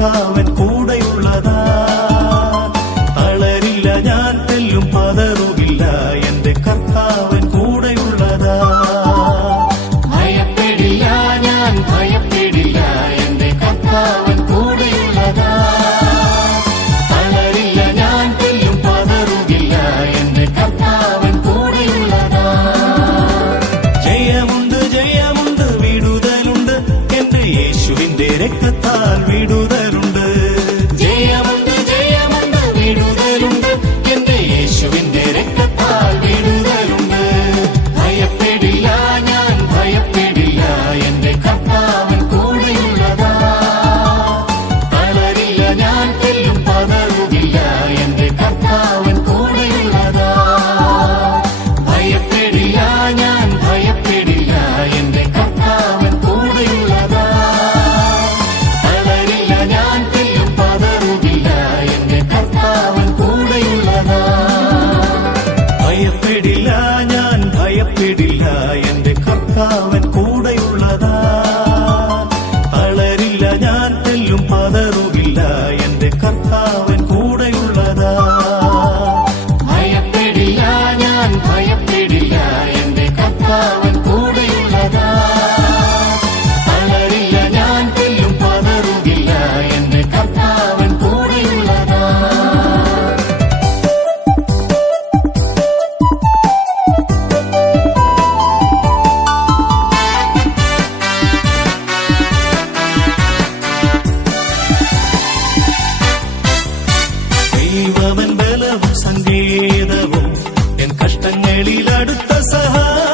കർത്താവൻ കൂടെയുള്ളതാ തളരില്ല ഞാൻ തെല്ലും പതറുകില്ല എന്റെ കർത്താവൻ കൂടെയുള്ളതാ ഭയപ്പെടില്ല ഞാൻ ഭയപ്പെടില്ല എന്റെ കർത്താവൻ കൂടെയുള്ളതാ തളരില്ല ഞാൻ തെല്ലും പതറുകില്ല എന്റെ കർത്താവൻ കൂടെയുള്ളതാ ജയമുണ്ട് ജയമുണ്ട് വിടുതലുണ്ട് എന്റെ യേശുവിന്റെ രക്തത്താൽ വിടു സങ്കേതവും എൻ കഷ്ടങ്ങളിൽ അടുത്ത സഹായം